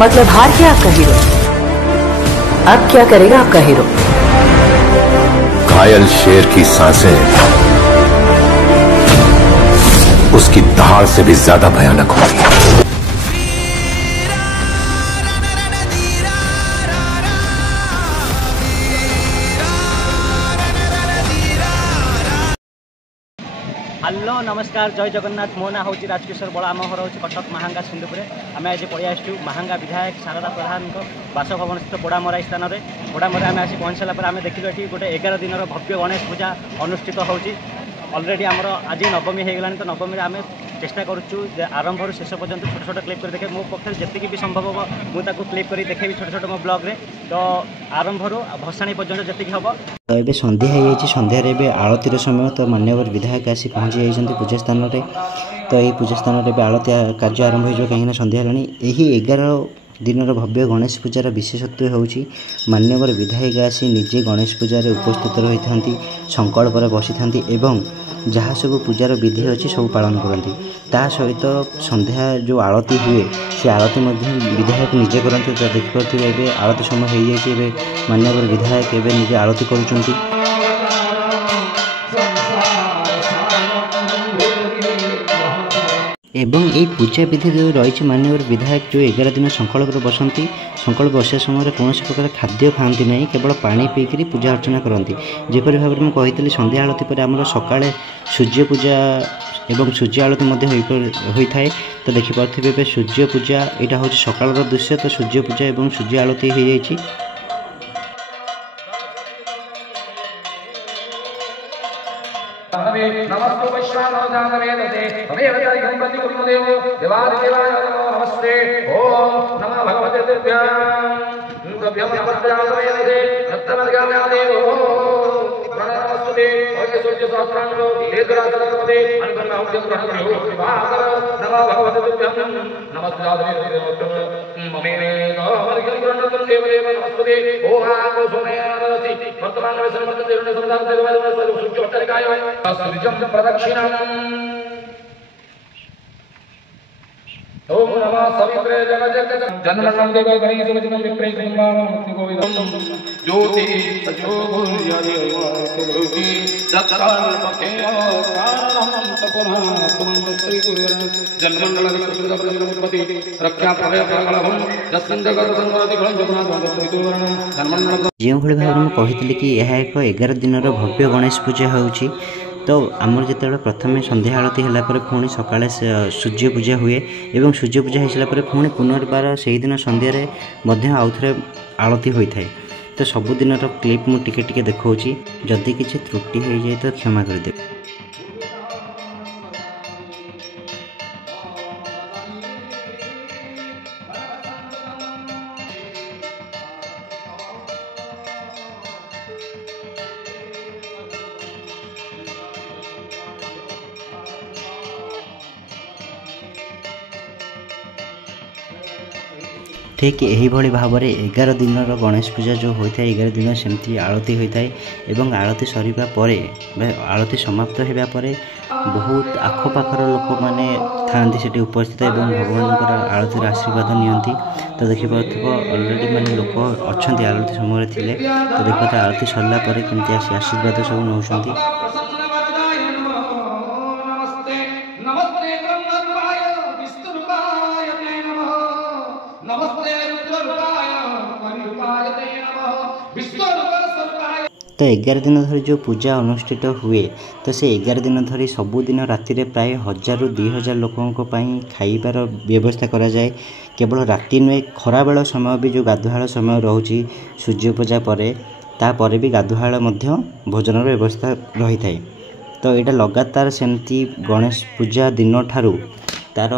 मतलब हार गया आपका हीरो। अब क्या करेगा आपका हीरो? घायल शेर की सांसें उसकी दहाड़ से भी ज्यादा भयानक होती है। हेलो नमस्कार जय जगन्नाथ मो ना हूँ राजकिशोर बड़ा आम घर हूँ कटक महांगा सिंधुपुर। आम आज पड़े आसू महांगा विधायक शारदा प्रधान बासभवन स्थित बोड़ामरा स्थान में बोड़ामरा आम आसी पहुँच सारापर आम देखिलु ये गोटे 11 दिन भव्य गणेश पूजा अनुष्ठित होची। अलरेडी आमर आज नवमी हो गला तो नवमी आम चेष्टा करुचु आरंभ शेष पर्यंत छोट छोट क्लिप कर देखे मो पक्ष जी भी संभव हम मुझे क्लिप कर देखेबी छोट छोट मो ब्लॉग रे। तो आरंभ भसाणी पर्यंत जी हम तो ये सन्ध्या हो सन्धार आलतीर समय तो मान्यवर विधायक आसी पहुँची जाइए पूजा स्थान में। तो ये पूजा स्थान में आलती कार्य आरंभ हो कहीं सन्ध्या है। यही 11 दिन भव्य गणेश पूजार विशेषत्व होची मान्यवर विधायक आसी निजे गणेश पूजार उपस्थित रही था, संकल्प बसी था एवं जहाँ सब पूजार विधि अच्छी सब पालन करती। ता सहित सन्ध्या जो आलती हुए से आलती विधायक निजे करते। तो देखिपे आलती समय हो जाए मान्यवर विधायक एवं निजे आलती कर। एवं ये पूजा विधि जो रही मान्यवर विधायक जो 11 दिन संकल्प बसती, संकल्प बसा समय कौन प्रकार खाद्य खाती ना, केवल पानी पीकरी पूजा अर्चना करती। जपरी भाव में कही सन्ध्या आलती पर आम सकाळे सूर्य पूजा एवं सूर्य आलती होता है। तो देखिपे सूर्य पूजा यहाँ हूँ सकाल दृश्य। तो सूर्य पूजा एवं सूर्य आलती हो जाए। नमस्ते वैश्वानरो जानवेदते तमेव तरिकं प्रतिकुर्मदेव देवादिदेवाय नमस्ते ओम नमः भगवते दिव्यां प्रजावेदते रत्नमर्गामेव प्रणमस्ते ओके सूर्य सहस्रांगो लेद्राजलपते अनुगणनाउद्यं ग्रहणो विभाकर नमः भगवते दिव्यां नमस्ते आदवेदते ममेनेनो मर्गं ग्रहणं देवदेव नमस्ते ओम आको सोमेनरति वर्तमान समर्थ देवने संधान देवाय सूर्य उत्तरकाय सूर्यं प्रदक्षिणम् ओम नमः सवित्रे जगजगत जन्मनं देव गणेश वचनं विप्रे संभावं मुक्ति गोविदं ज्योति सजोगो यादेवति दत्ताल्पके कारणं तपना तुमं श्री गुरुवरं जन्मंडल विश्वसुदा प्रजनपति रक्षा प्रभय प्रकलभं दस्सं जगत संगति गण जगन्नाथ श्रीगुरुवरं जन्मंडल जो भाव में कही कि यह एक 11 दिन भव्य गणेश पूजा होची। तो आमर जो प्रथम सन्ध्या आलती है पुणी सकाଳେ सूर्य पूजा हुए एवं सूर्य पूजा हो सारापर पुणी पुनर्बार से दिन सन्ध्यारे आउ थे आलती होता है। तो सबुदिन क्लिप मुझे टिके देखा जदि किसी त्रुटि हो जाए तो क्षमा करदे। ठीक यही भाव में 11 दिन गणेश पूजा जो होता है 11 दिन सेमती आलती होता है एवं आलती सरिबा परे आलती समाप्त होगा पर बहुत आखपाखर लोक मैंने थांती सेठी उपस्थित एवं भगवान आलती आशीर्वाद नियंती। तो देखिए अलरेडी मैंने लोक अच्छा आलती समय थे। तो देखते आलती सरला केमती आशीर्वाद सब नौ। तो 11 दिन धरी जो पूजा अनुष्ठित हुए तो से 11 दिन धरी सबुदिन राति प्राय 1000 ରୁ 2000 लोकों खाइबार व्यवस्था करा जाए। केवल राति नुहे खरा बेल समय भी जो गाधुआल समय रोचे सूर्य पूजा पर भी गाधुआल भोजन व्यवस्था रही थाए। तो यहाँ लगातार सेमती गणेश पूजा दिन ठारू तार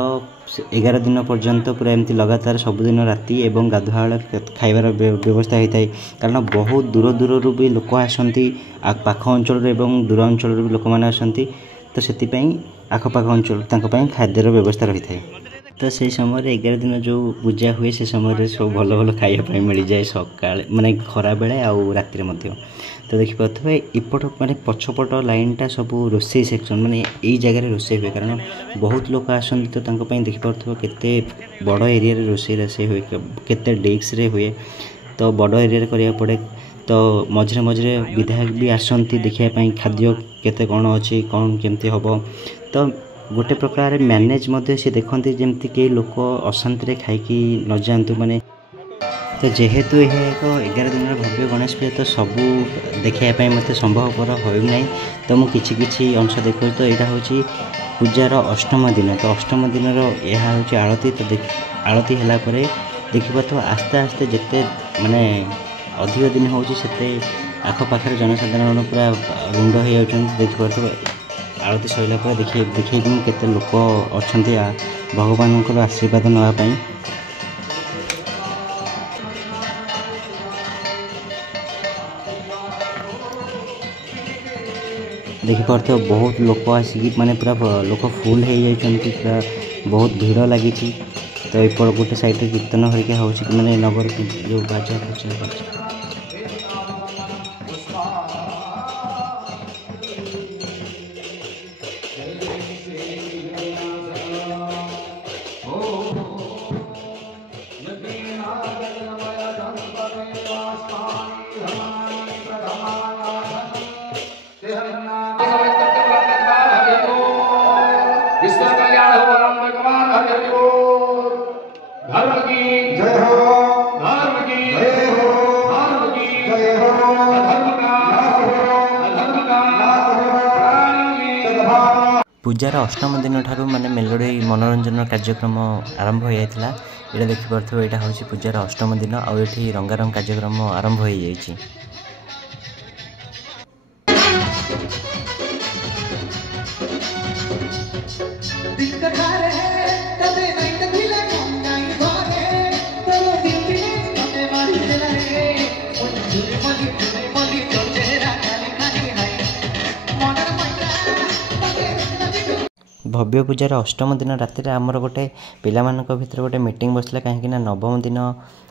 11 दिन पर्यंत पूरा एमती लगातार सबुदिन राति एवं गाधुआल खाइबार व्यवस्था होता है। कारण बहुत दूर दूर भी लोक आसती पाख अंचल एवं दूर अंचल भी लोक मैंने आसती। तो से आखपाख अंचल खाद्यर व्यवस्था रही है। तो से समय 11 दिन जो पूजा हुए से समय सब भल भल खाइबा मिल जाए सका माने खरा बेले आउ राति मध्य। तो देखिपे इपट माने पछपट लाइनटा सब रोसई सेक्शन माने यही जगह रोसई हुए कारण बहुत लोक आसती तो देखिपे केते बड़ एरिया रोसई रोसई हुए केते डेस्क रे हुए तो बड़ एरिया करिया पड़े। तो मझे मझे विधायक भी आसती देखापी खाद्य केते कौन अच्छी कौन केमती हम तो गोटे प्रकार मैनेज से देखते जमती कई लोक अशांति खाई न जातु माने। तो जेहेतु यह एक 11 दिन भव्य गणेश पूजा तो सबू देखापी मत संभवपर होना तो मुझे किसी अंश देखो। तो यहाँ हूँ पूजार अष्टम दिन तो अष्टम दिन यह हूँ आरती तो आरती है देखा तो आस्ते आस्ते जिते माने अधिक दिन होती आखपाखे जनसाधारण पूरा रुंड हो देखिए आरती सैला पर देखिए केते लोक अच्छा भगवान आशीर्वाद नापी। देखिपे बहुत लोक आसिक माने पूरा लोक फुल हो जाती पूरा बहुत भीड़ लगी। तो ये गोटे साइड कीर्तन हरिका हो माने नगर जो बाजा फजा पूजार अष्टम दिन ठारू माने मेलोडी मनोरंजन कार्यक्रम आरंभ हो जाता। यहाँ देखिपे यहाँ हूँ पूजार अष्टम दिन आठी रंगारंग कार्यक्रम आरंभ हो जाए। भव्य पूजार अष्टम दिन राति आमर गोटे पिला भर गोटे मीटिंग बसला कहीं नवम दिन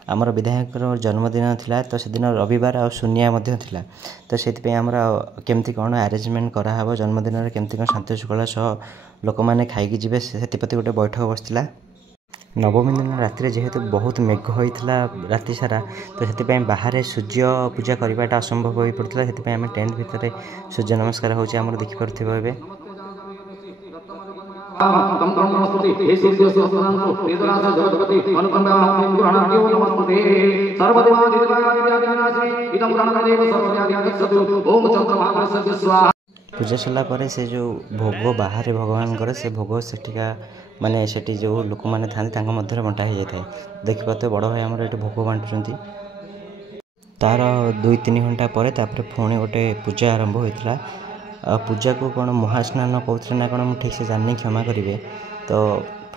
आमर विधायक जन्मदिन थिला तो सेदिन रविवार आ शून्या थिला तो से आमर केमती कौन आरेंजमेंट कराहब जन्मदिन केमती कौन शांति शुक्ला सह लोक मैंने खाई जी से गोटे बैठक बसला। नवमी दिन राति जेहेतु बहुत मेघ होता राति सारा तो से बाहर सूर्य पूजा करवाटा असंभव हो पड़ता से आम टेंट भितर सूर्य नमस्कार हो देखिपे पूजा सरला से जो भोग बाहर भगवान से भोग सेठिका माने सेठी जो लोक मैंने था मध्य बंटा हो जाए देखिपे बड़ भाई आमर ये भोग बांटुंट तार 2-3 घंटा पर पुणी गोटे पूजा आरंभ होता। पूजा को कौन महास्नान कहते ना कौन ठीक से जानी क्षमा करेंगे। तो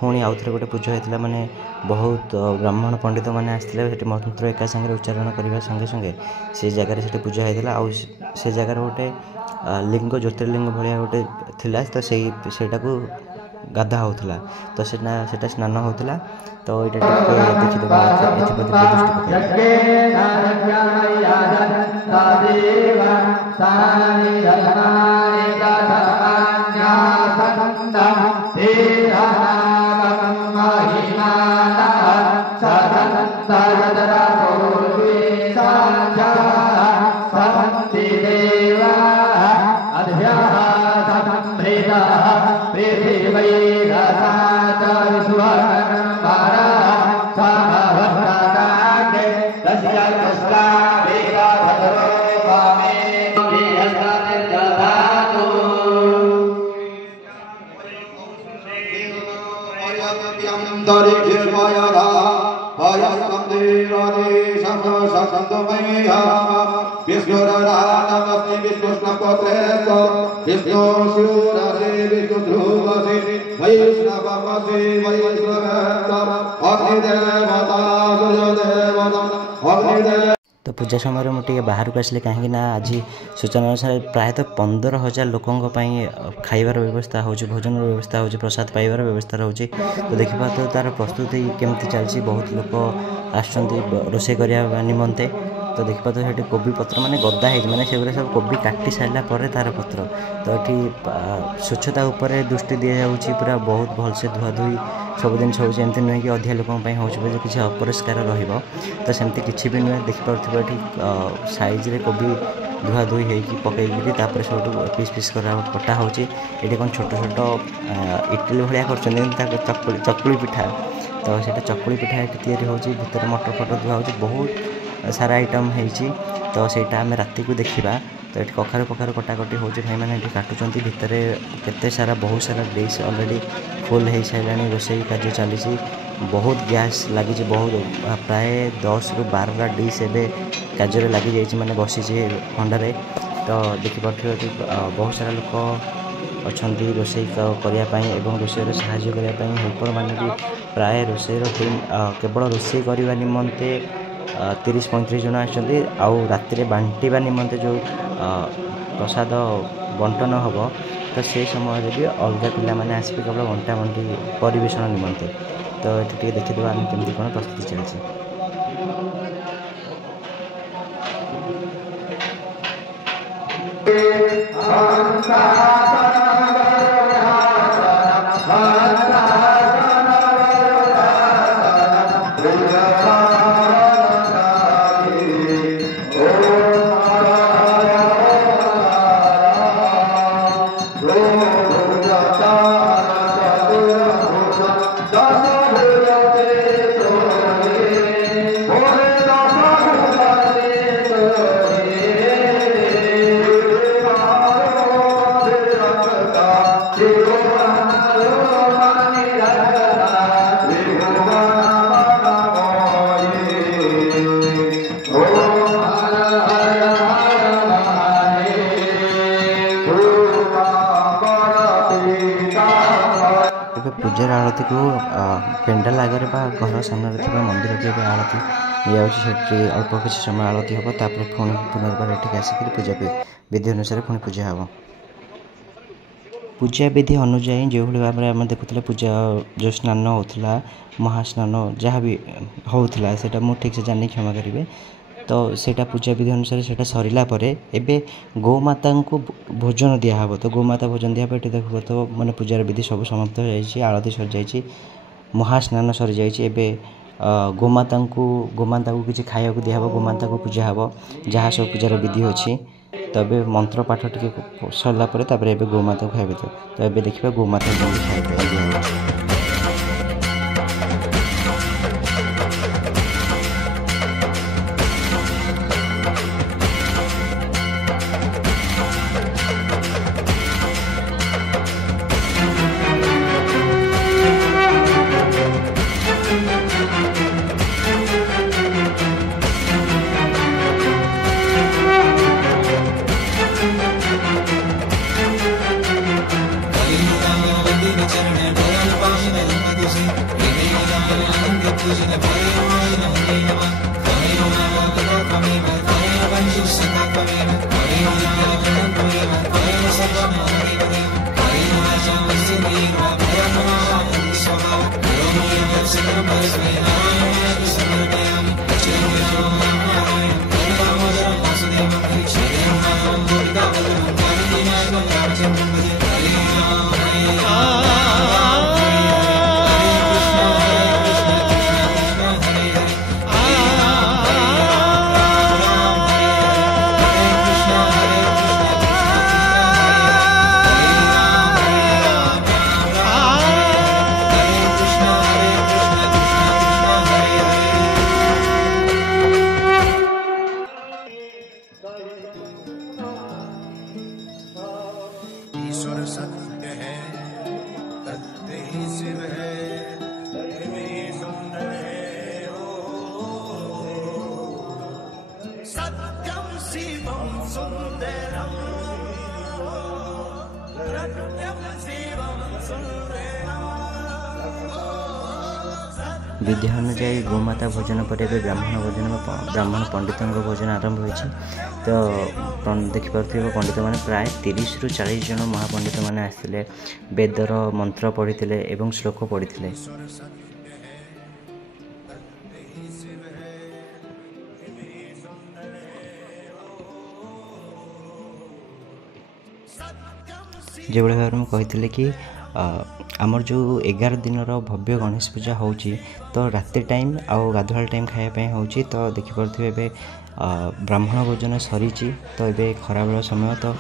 पुणी आउ थे गोटे पूजा होता माने बहुत ब्राह्मण पंडित मैंने आसते मंत्र एका संगे उच्चारण करने संगे संगे से जगार से पूजा होता आउ से जगार गोटे लिंग ज्योतिर्लिंग भाया गोटे थिला तो सेटा को गाधा होता तो सेटा स्नान होता। तो यहाँ तो पूजा समय मुझे बाहर को आसिले कहीं आज सूचना अनुसार प्रायतः 15,000 लोकों खाइबार व्यवस्था हो, भोजन व्यवस्था हो, प्रसाद पाइबार व्यवस्था रोचे। तो देखा तो तार प्रस्तुति केमती चलती, बहुत लोक आसे करने निमंते। तो देखा तो ये कोबी पत्र माने गदा है माने से सब कोबी काटी सारा पर तार पत्र। तो ये स्वच्छता उपर दृष्टि दि जाऊँगी, पूरा बहुत भलसे धुआ धुई सब जिन सब एमती नुहे कि अधिक लोक हो किसी अपरिष्कार रहा। तो सेमती किसी भी नुहे देखिपे ये साइज्रे कोबी धुआ धुई होगी पकईकि सब पीस पीस कटा हो। ये कौन छोट छोट इडली भाया कर चकुली पिठा। तो सीटा चकुली पिठा ये या भितर मटर फटर धुआ हो, बहुत सारा आइटम होती। तो सहीटा आम राति को देखा। तो ये कखारू कखारू कटाकटी हो भाई मैंने काटुंट भितर केते सारा बहुत सारा डिश अलरेडी फुल हो सारे रोसई कार्य चली। बहुत गैस लगी, बहुत प्राय 10 ରୁ 12ଟା डिश एवं कार्य लगी जाइए मैंने बसी खंडारे। तो देखिपे बहुत सारा लोक अच्छा रोसई करने और रोसई साहाय्य करने हेल्पर मैंने भी प्राय रोसईर टीम केवल रोसई करने निमंते 30-35 जन आउ राति बांटा निमंते जो प्रसाद बंटन हम। तो से समय भी अलग पिला माने आसपे केवल बंटा बंटी परिवेशन निमंते। तो ये देखीदेवा आम केमती कौन प्रस्तुति चलती। पूजार आरती को पेंडाल आगे घर सामने थी मंदिर की आरती नहीं अल्प किसी समय आरती हम। तापर पुणी पुनर्बार ये आसिक पूजा विधि अनुसार पुणी पूजा हम। पूजा विधि अनुजाई जो भाव में आम देखुले पूजा जो स्नान होता महास्नान जहाँ भी होता से ठीक से जानी क्षमा करेंगे। तो सेटा पूजा विधि अनुसार से सरला एबे गोमाता को भोजन दिहब। तो गोमाता भोजन दिहब ये देखो तो मैंने पूजार विधि सब समाप्त हो जाए, आरती सर जाइए, महास्नान सरी जाइए। गोमाता को किसी खाया दिहब, गोमाता को पूजा हम जहाँ सब पूजार विधि अच्छी। तो ये मंत्र पाठ टी सरला गोमाता को खाइबे। तो ये देखिए गोमाता को खाइबे। विधि अनुଯାयी गोमाता भोजन पर ब्राह्मण पंडितों भोजन आरंभ होती। तो देखिपे पंडित मैंने प्राय 30 ରୁ 40 जन महापंडित मैंने आसते वेदर मंत्र पढ़ी एवं श्लोक पढ़ी। जो भाव में कही कि आमर जो 11 दिन भव्य गणेश पूजा होची तो राति टाइम आउ गाधुआल टाइम खायापी होची। तो देखिपे ब्राह्मण भोजन सरी तो ये खराबेल समय तो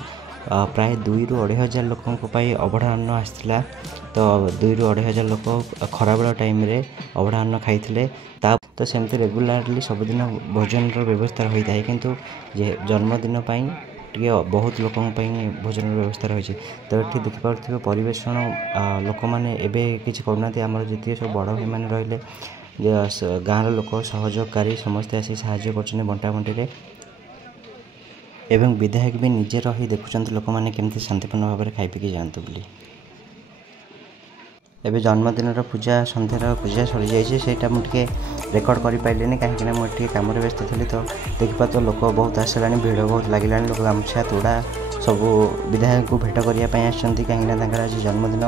प्राय 2 ରୁ 2,500 लोकों अभढ़ा अन्न आसाला। तो 2 ରୁ 2,500 लोक खराबेल टाइम रे अभढ़ा अन्न खाई तो सेमती रेगुलारली सबुदिन भोजन व्यवस्था होता है किंतु जन्मदिन टे बहुत लोक भोजन व्यवस्था रही। तो ये देखिपे परिवेशन लोक मैंने किसी करना आमर जी सब बड़ भाई मैंने रही गाँव लोक सहयोगकारी समस्ते आसी साहाय्य कर बंटा बंटी एवं विधायक भी निजे रही देखुं लोक मैंने केमती शांतिपूर्ण भाव में खाई पीकी जातु बोली। एवं जन्मदिन पूजा सन्ध्यार पूजा सरी जाइए मुझे रेकर्ड कर पारे कहीं मुझे कम व्यस्त थी। तो देखा तो लोक बहुत आसला भिड़ बहुत लगे लोक गामछा तोड़ा सबू विधायक को भेट करने कहीं आज जन्मदिन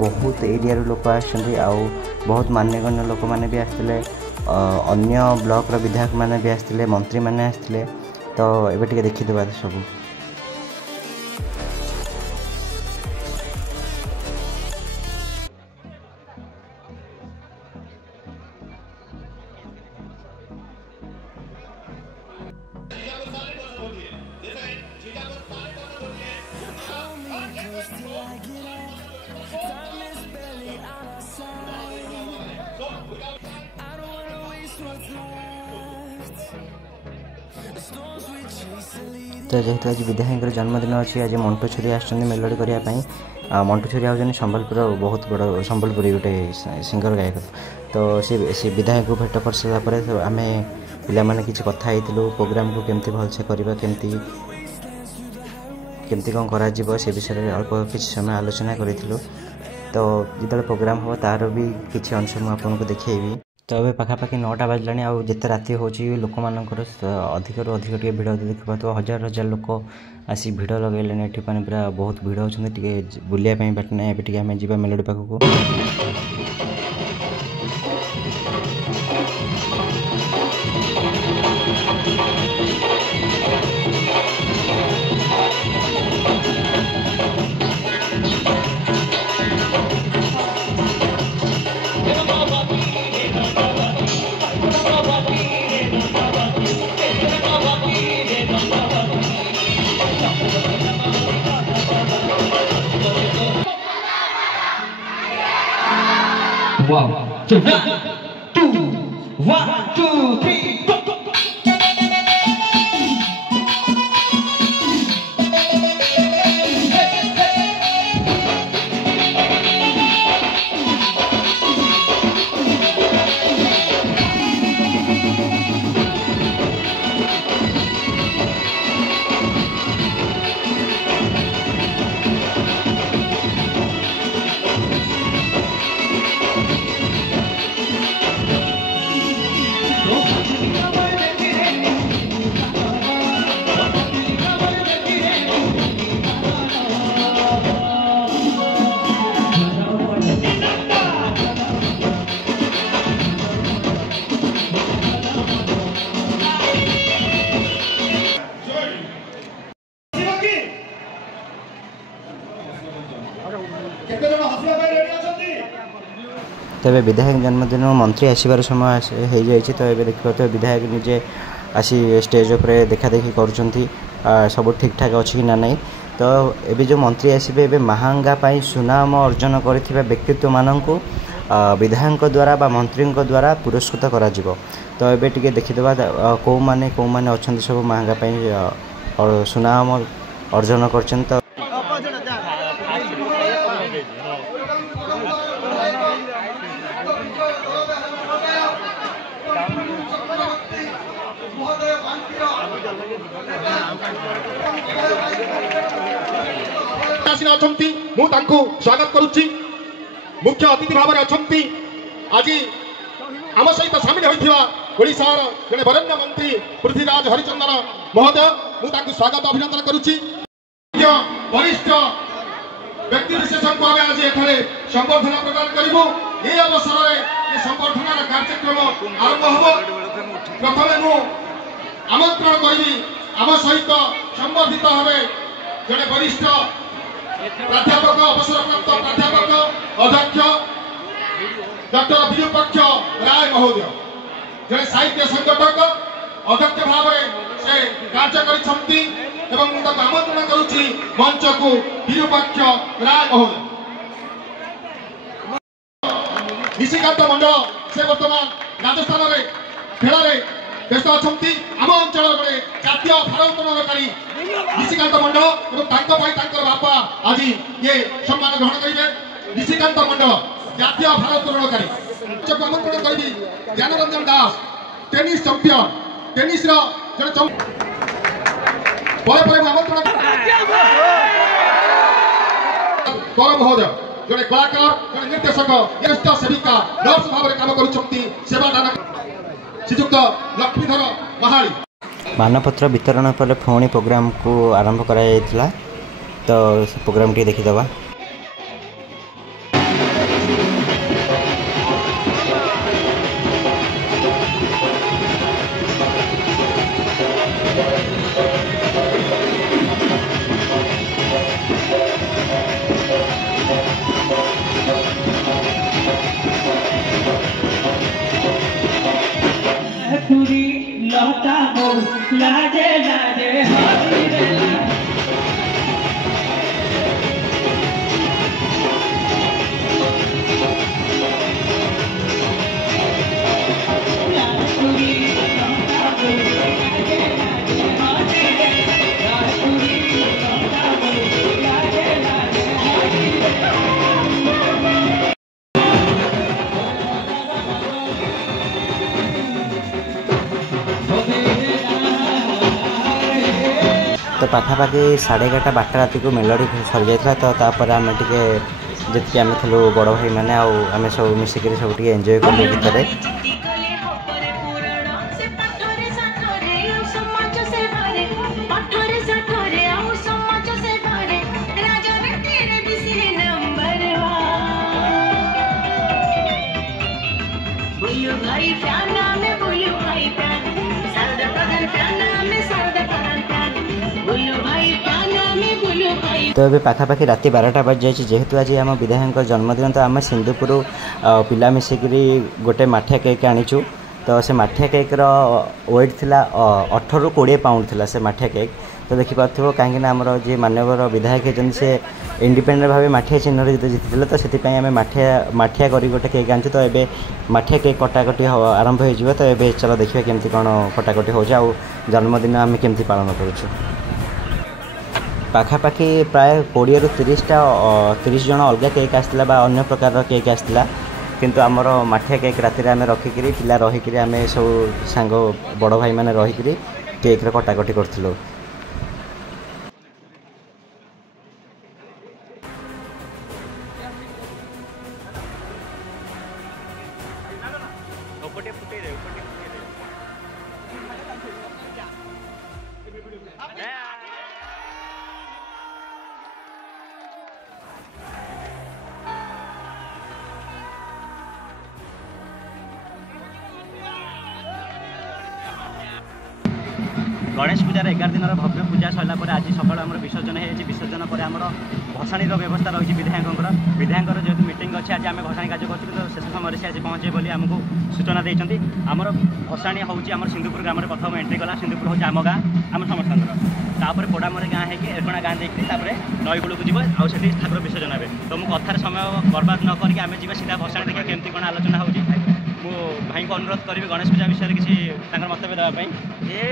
बहुत एरिया लोक आउ बहुत मान्यगण्य लोक मैंने भी आसते अन्य ब्लॉक विधायक मैंने भी आसते मंत्री मैंने आसते। तो ये देखीदे सबू तो जेहेतु आज विधायक जन्मदिन अच्छी आज मंटू छुरी आसछन्ती मेलोडी करने। मंटू छुरी आउछन्ती संबलपुर बहुत बड़ संबलपुरी गोटे सिंगर गायक। तो सी विधायक को भेट कर सारापर आम पे किसी कथा प्रोग्राम को केमती भलसे करवा केमती कौन कर से विषय अल्प किसी समय आलोचना करूँ। तो जो प्रोग्राम हम तार भी किसी अंश मुझे देखी। तो ये पाखापाखि 9टा बाजला आउ जिते राति हो लोक मानकर अधिक अधिक टे भिड़ देखा तो हजार हजार लोक आसी भिड़ लगे ये मैंने पूरा बहुत भिड़ होती बुलायापी बाट ना ये आम जा मेलोडी पाखक। One, two, 1, 2, 3, go! तेरे विधायक जन्मदिन मंत्री आसबार समय हो जाए। तो ये देखिए तो विधायक निजे आसी स्टेज उपर देखा देखी कर सब ठीक ठाक अच्छी कि ना नहीं। तो ये जो मंत्री आसबे ए महांगा सुनाम अर्जन कर व्यक्तित्व मानक विधायक द्वारा बा मंत्री द्वारा पुरस्कृत करा जिवो। तो ये टे देखीदे कौ मैंने अच्छा सब महांगा सुनाम अर्जन कर। स्वागत करुच्ची मुख्य अतिथि भाव में अच्छा आज आम सहित सामिल होइथिबा ओडिशार जने वरेण्य मंत्री पृथ्वीराज हरिचंदन महोदय मुझे स्वागत अभिनंदन करुच्ची। वरिष्ठ व्यक्ति विशेष को आम आज एठारे संबर्धना प्रदान करूँ। ये अवसर में ये संबर्धना कार्यक्रम आरंभ हम। प्रथम मु आमंत्रण करी आम सहित संबर्धित हे जड़े वरिष्ठ प्राध्यापक अवसरप्राप्त प्राध्यापक अध्यक्ष डॉक्टर विरूपक्ष राय महोदय जड़े साहित्य संगठक अध्यक्ष भाव से कार्य करिछंती एवं आमंत्रण करुच्ची मंच को विरूपक्ष राय महोदय। निशिकांत मंडल से वर्तमान राजस्थान में खेल व्यस्त अच्छा आम अंचल गोटे जातीय भारोत्तोलनकारी निशिकांत मंडल और बापा आज ये सम्मान ग्रहण करेंगे। निशिकांत मंडल जातीय भारोत्तोलनकारी आमंत्रण करी ज्ञानरंजन दास टेनिस चैंपियन टेनिस आमंत्रण कर महोदय जड़े कलाकार जड़े निर्देशक ज्येष्ठ सेविका नर्स भाव में काम करुछंती सेवादान श्रीजुक्त लक्ष्मीधर महाली। मानपत्र वितरण पर पुणी प्रोग्राम को आरंभ करा तो प्रोग्राम टी देखीदबा। लौटा हो लाजे लाजे हाथी रे तो पाखापाखि 11:30 12 राति को मेलोडी सरी जाता तो तापर आम टे जी आम थी बड़ भाई मैंने आम सब मिसिक सब एंजॉय कलु भितर। तो ये पाखापाखि राति 12टा बज जाए जेहेतु आज आम विधायक जन्मदिन तो आम सिंधुपुर पिला मिसिक गोटे माठिया केक आनीचु। तो से माठिया केक वेट थिला 18 ରୁ 20 पाउंड थिला से माठिया केक। तो देखिपो कहीं आमर जी मानवर विधायक होती से इंडिपेंडेंट भाव माठिया चिन्ह जीति तो से आम माठिया करी गोटे केक आनी। तो ये माठिया केक कटाकटी आरंभ हो। तो ये चलो देखिए केमती कौन कटाकटी हो जन्मदिन आम केमती पालन करूँ। पाखापाखि प्राय 20 ରୁ 30 जन अलग केक आसला अन्य प्रकार केक आसला किंतु आमर माठिया केक राति आम रखिक पिला रहीक आम सब सांग बड़ भाई मैंने रहीक केक कटाकटी करूँ। गणेश पूजार 11 दिन भव्य पूजा सरला आज सकाल आम विसर्जन हो विसर्जन पर आम भसाणी व्यवस्था रही विधायक जेहतु मीटिंग अच्छे आज आम भसाणी कार्य कर शेष समय से आज पहुँचे बोली आमको सूचना देते। आमर भसाणी हूँ आम सिंधुपुर ग्राम प्रथम एंट्री कला सिंधुपुर हूँ आम गाँ आम समस्त पोड़ामरे गाँ है एरकणा गाँ देखिए नई कूल को जीव आठी ठाकुर विसर्जन हे। तो मुझे कथार समय बर्बाद न करके आम जी सीधा भसाणी देखिए केमती कौन आलोचना हो भाई को अनुरोध करी गणेश पूजा विषय किसी मंतव्य देवाई। ये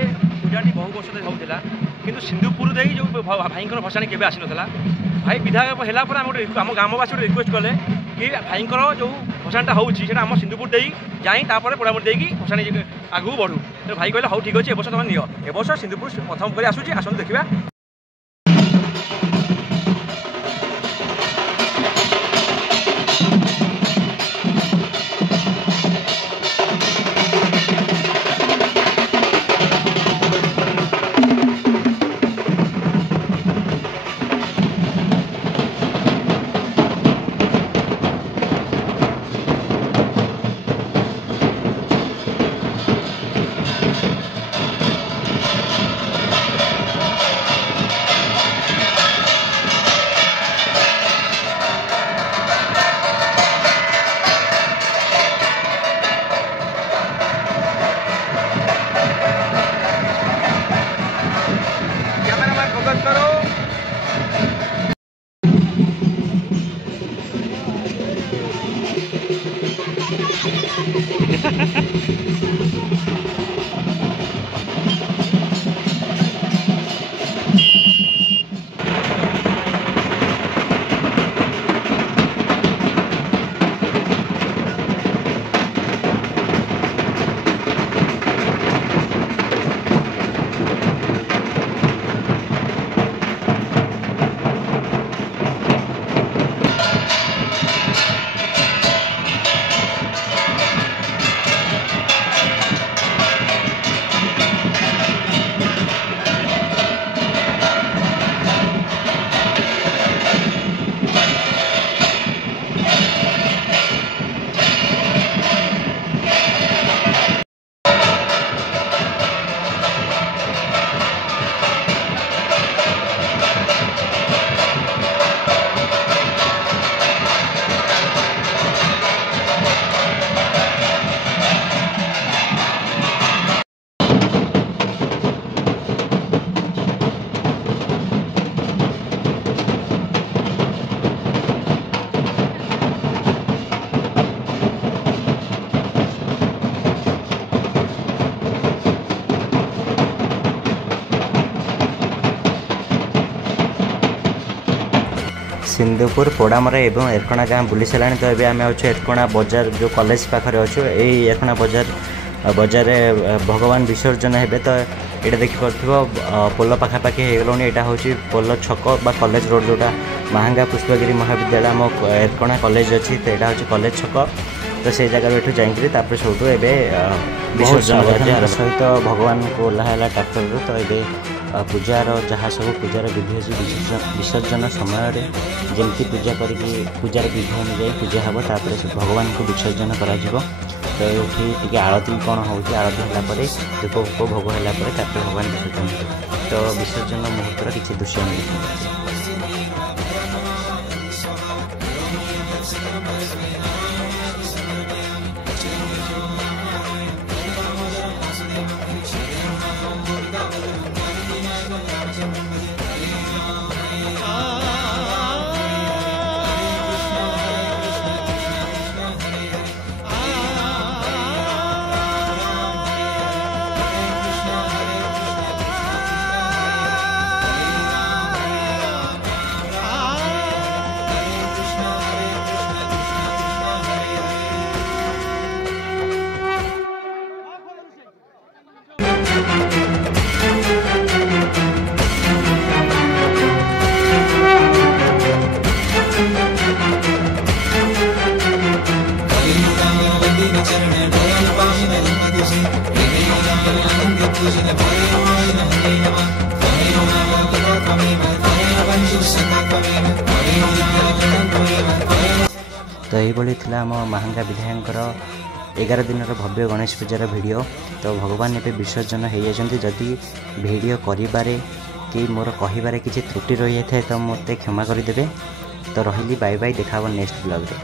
पूजाटी बहु वर्ष धरी होता कि सिंधुपुर दे जो भाई भसाणी केवे आसी नाला भाई विधायक है आम ग्रामवासी गोटे रिक्वेस्ट कले कि भाई जो भसाणीटा होता आम सिंधुपुर दे जाई पोड़ामुड़ी देकी भसाणी आगू बढ़ू। तो भाई कहले हाँ ठीक अच्छे ए तुम नियो ए वर्ष सिंधुपुर प्रथम कर आसूँ आसतु देखा। सिंधुपुर पोड़ामरा एवं एरकणा गाँ बुली सारा तो ये आम अच्छे एरकणा बजार जो कॉलेज पाखे अच्छे यही एरकणा बजार भगवान विसर्जन हे तो ये देखिपे पोल पाखापाखि हो गलानी यहाँ हूँ पोल छक बा कॉलेज रोड जोटा महांगा पुष्पगिरी महाविद्यालय आम एरकणा कॉलेज अच्छी तो यहाँ हूँ कॉलेज छक तो से जगह एठू जाइए सब विसर्जन सहित भगवान को ओह्लाला ट्राक्टर तो ये पूजार जहाँ सब पूजार विधि अच्छी विसर्जन समय जमती पूजा करके पूजार विधि अनुजाई पूजा हम तापर भगवान को विसर्जन करा तो ये आरती कौन हो आरती है धूप भोग भोग है भगवान विसर्जन तो विसर्जन मुहूर्तर किसी दृश्य मिले तो यही आम महांगा विधायक 11 दिन भव्य गणेश पूजार वीडियो तो भगवान ए विसर्जन हो जाती जदि वीडियो करिबारे कि मोर कहिबारे किसी त्रुटि रही है तो मत क्षमा करदे तो रही बाय बाय देखा नेक्स्ट ब्लॉग रे।